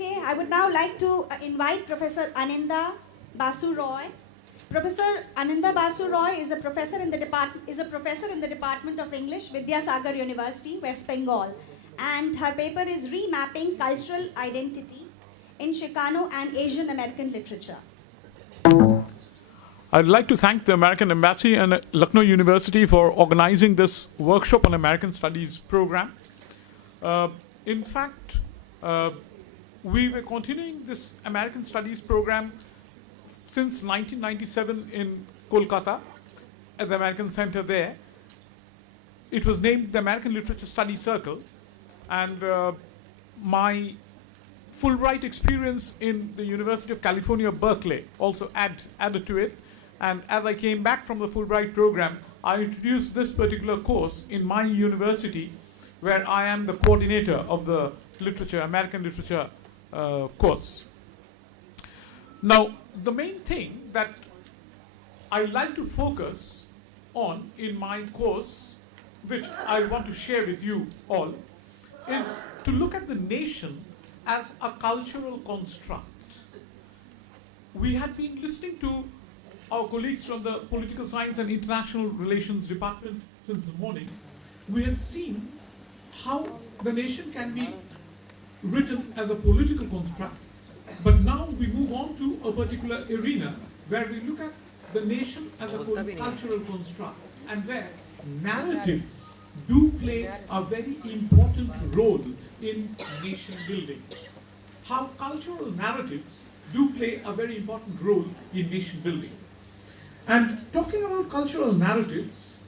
Okay, I would now like to invite Professor Ananda Basu Roy. Professor Ananda Basu Roy is a professor in the Department of English, Vidyasagar University, West Bengal, and her paper is Remapping Cultural Identity in Chicano and Asian American Literature. I'd like to thank the American Embassy and Lucknow University for organizing this workshop on American Studies program. In fact, we were continuing this American Studies program since 1997 in Kolkata at the American Center there. It was named the American Literature Study Circle, and my Fulbright experience in the University of California, Berkeley also added to it. And as I came back from the Fulbright program, I introduced this particular course in my university, where I am the coordinator of the American Literature course. Now, the main thing that I like to focus on in my course, which I want to share with you all, is to look at the nation as a cultural construct. We had been listening to our colleagues from the Political Science and International Relations Department since the morning. We had seen how the nation can be written as a political construct, but now we move on to a particular arena where we look at the nation as a cultural construct, and where narratives do play a very important role in nation building. How cultural narratives do play a very important role in nation building. And talking about cultural narratives,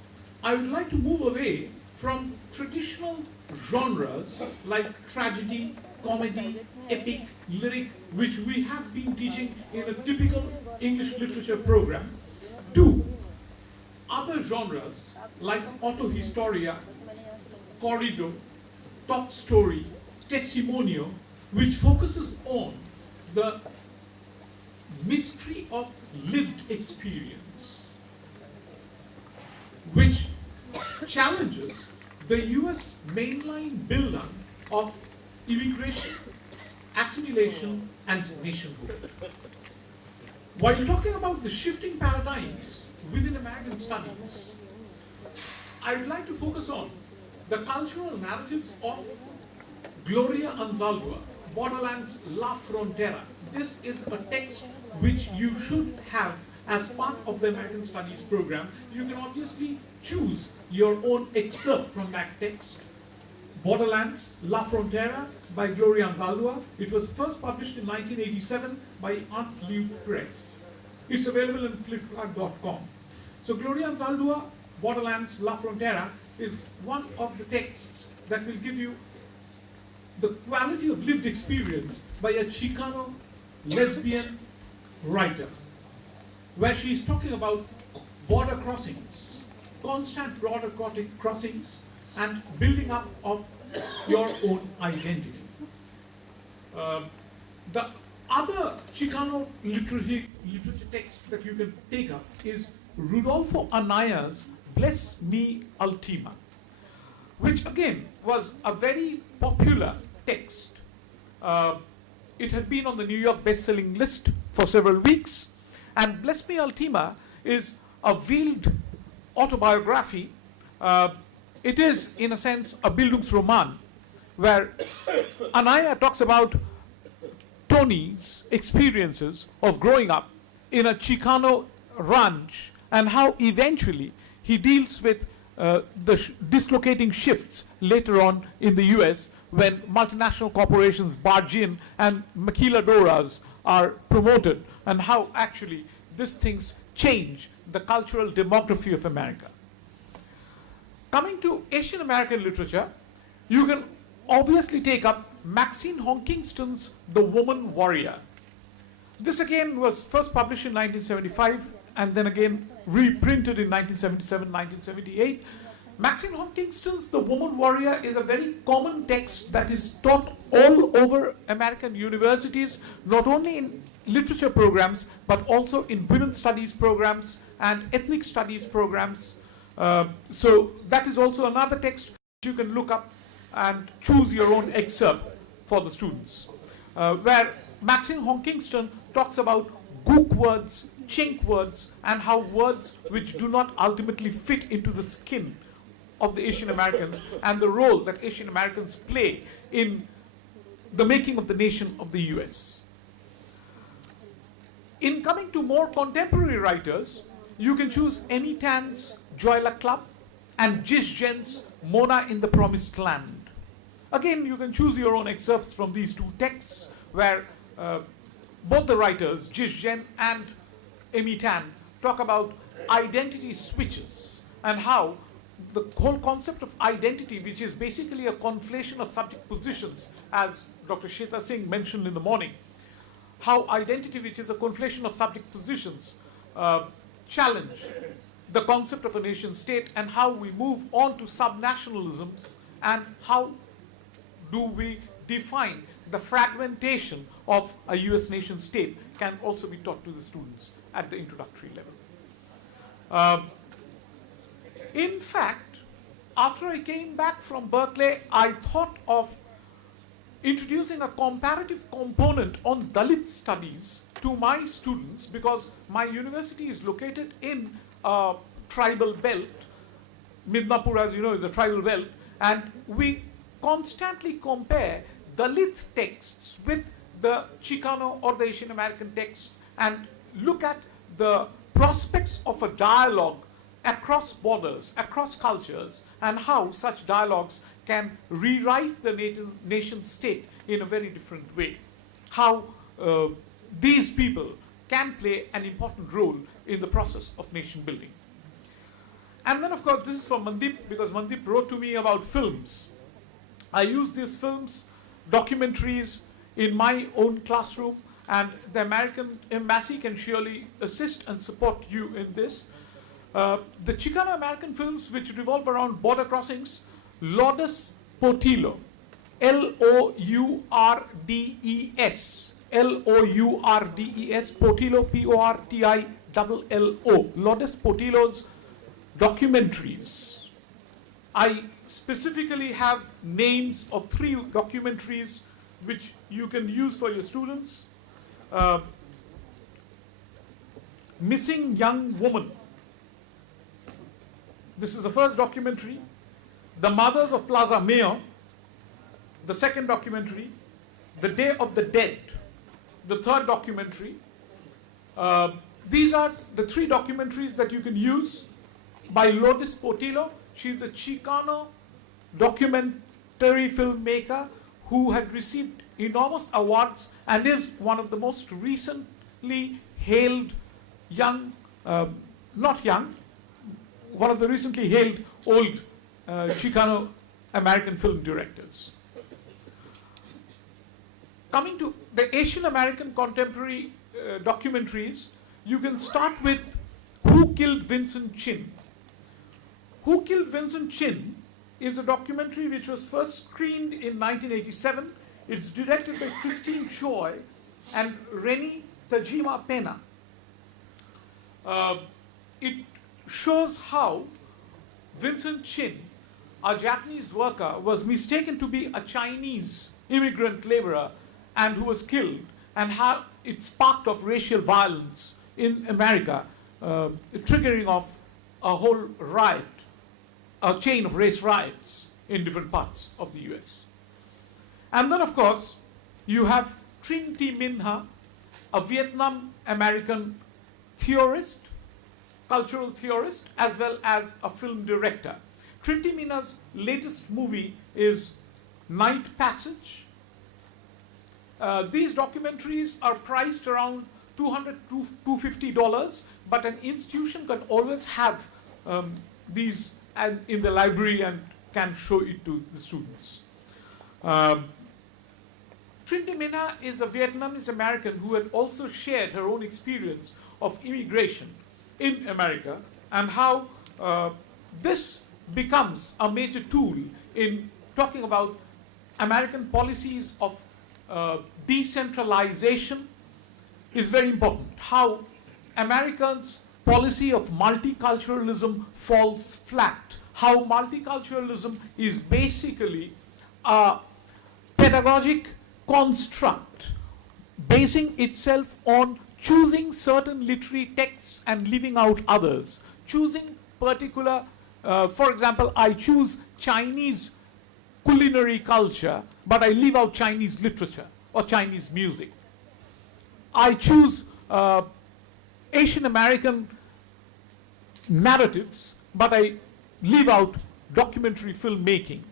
I would like to move away from traditional genres like tragedy, comedy, epic, lyric, which we have been teaching in a typical English literature program, to other genres like autohistoria, corrido, top story, testimonio, which focuses on the mystery of lived experience, which challenges the US mainline buildup of immigration, assimilation, and nationhood. While talking about the shifting paradigms within American studies, I would like to focus on the cultural narratives of Gloria Anzaldúa, Borderlands La Frontera. This is a text which you should have as part of the American Studies program. You can obviously choose your own excerpt from that text. Borderlands La Frontera by Gloria Anzaldúa. It was first published in 1987 by Aunt Lute Press. It's available in flipkart.com. So Gloria Anzaldúa, Borderlands La Frontera is one of the texts that will give you the quality of lived experience by a Chicano lesbian writer, where she is talking about border crossings, constant border crossings, and building up of your own identity. The other Chicano literature text that you can take up is Rudolfo Anaya's Bless Me Ultima, which again was a very popular text. It had been on the New York best-selling list for several weeks, and Bless Me Ultima is a veiled autobiography. It is, in a sense, a Bildungsroman, where Anaya talks about Tony's experiences of growing up in a Chicano ranch and how eventually he deals with the dislocating shifts later on in the US when multinational corporations barge in and maquiladoras are promoted, and how actually these things change the cultural demography of America. Coming to Asian American literature, you can obviously take up Maxine Hong Kingston's The Woman Warrior. This again was first published in 1975 and then again reprinted in 1977, 1978. Maxine Hong Kingston's The Woman Warrior is a very common text that is taught all over American universities, not only in literature programs, but also in women's studies programs and ethnic studies programs. So that is also another text you can look up and choose your own excerpt for the students. where Maxine Hawkinston talks about gook words, chink words, and how words which do not ultimately fit into the skin of the Asian Americans and the role that Asian Americans play in the making of the nation of the US. In coming to more contemporary writers, you can choose Amy Tan's Joyla Club and Jish Jen's Mona in the Promised Land. Again, you can choose your own excerpts from these two texts where both the writers, Jish Jen and Amy Tan, talk about identity switches and how the whole concept of identity, which is basically a conflation of subject positions, as Dr. Shweta Singh mentioned in the morning, how identity, which is a conflation of subject positions, challenge the concept of a nation state and how we move on to subnationalisms and how do we define the fragmentation of a US nation state can also be taught to the students at the introductory level. In fact, after I came back from Berkeley, I thought of introducing a comparative component on Dalit studies to my students because my university is located in a tribal belt. Midnapur, as you know, is a tribal belt, and we constantly compare Dalit texts with the Chicano or the Asian American texts and look at the prospects of a dialogue across borders, across cultures, and how such dialogues can rewrite the nation state in a very different way. How these people can play an important role in the process of nation building. And then, of course, this is from Mandeep, because Mandeep wrote to me about films. I use these films, documentaries, in my own classroom, and the American Embassy can surely assist and support you in this. The Chicano-American films which revolve around border crossings, Lourdes Portillo, L-O-U-R-D-E-S, L-O-U-R-D-E-S, Portillo, P-O-R-T-I-L-L-O, Lourdes Portillo's documentaries. I specifically have names of 3 documentaries which you can use for your students. Missing Young Woman. This is the first documentary. The Mothers of Plaza Mayor. The second documentary. The Day of the Dead. The third documentary. These are the 3 documentaries that you can use by Lourdes Portillo. She's a Chicano documentary filmmaker who had received enormous awards and is one of the most recently hailed young, not young, one of the recently hailed old Chicano American film directors. Coming to the Asian American contemporary documentaries, you can start with Who Killed Vincent Chin? Who Killed Vincent Chin is a documentary which was first screened in 1987. It's directed by Christine Choi and Reni Tajima Pena. It shows how Vincent Chin, a Japanese worker, was mistaken to be a Chinese immigrant laborer and who was killed, and how it sparked off racial violence in America, triggering off a whole riot, a chain of race riots in different parts of the US. And then, of course, you have Trinh T. Minh, a Vietnam-American theorist, cultural theorist, as well as a film director. Trinh T. Minh's latest movie is Night Passage. These documentaries are priced around $200 to $250, but an institution can always have these in the library and can show it to the students. Trinh T. Minh is a Vietnamese American who had also shared her own experience of immigration in America and how this becomes a major tool in talking about American policies of decentralization is very important. How Americans' policy of multiculturalism falls flat. How multiculturalism is basically a pedagogic construct basing itself on choosing certain literary texts and leaving out others, choosing particular, for example, I choose Chinese culinary culture, but I leave out Chinese literature or Chinese music. I choose Asian American narratives, but I leave out documentary filmmaking.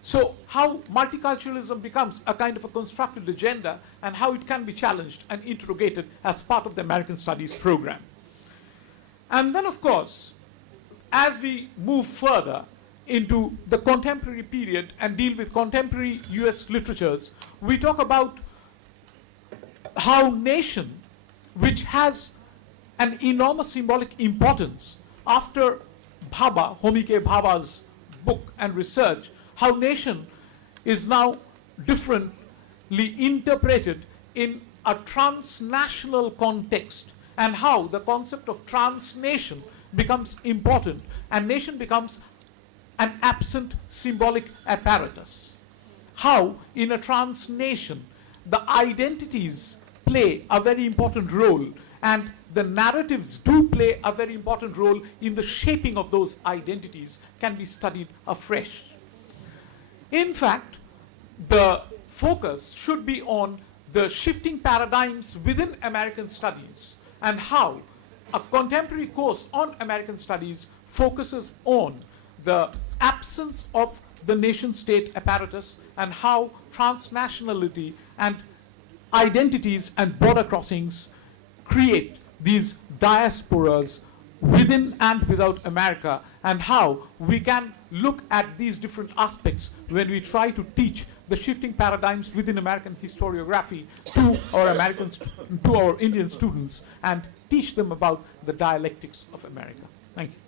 So how multiculturalism becomes a kind of a constructed agenda and how it can be challenged and interrogated as part of the American Studies program. And then, of course, as we move further into the contemporary period and deal with contemporary US literatures, we talk about how nation, which has an enormous symbolic importance after Bhabha, Homi K. Bhabha's book and research, how nation is now differently interpreted in a transnational context, and how the concept of transnation becomes important and nation becomes an absent symbolic apparatus. How in a transnation the identities play a very important role and the narratives do play a very important role in the shaping of those identities can be studied afresh. In fact, the focus should be on the shifting paradigms within American studies and how a contemporary course on American studies focuses on the absence of the nation-state apparatus and how transnationality and identities and border crossings create these diasporas within and without America, and how we can look at these different aspects when we try to teach the shifting paradigms within American historiography to our Indian students and teach them about the dialectics of America. Thank you.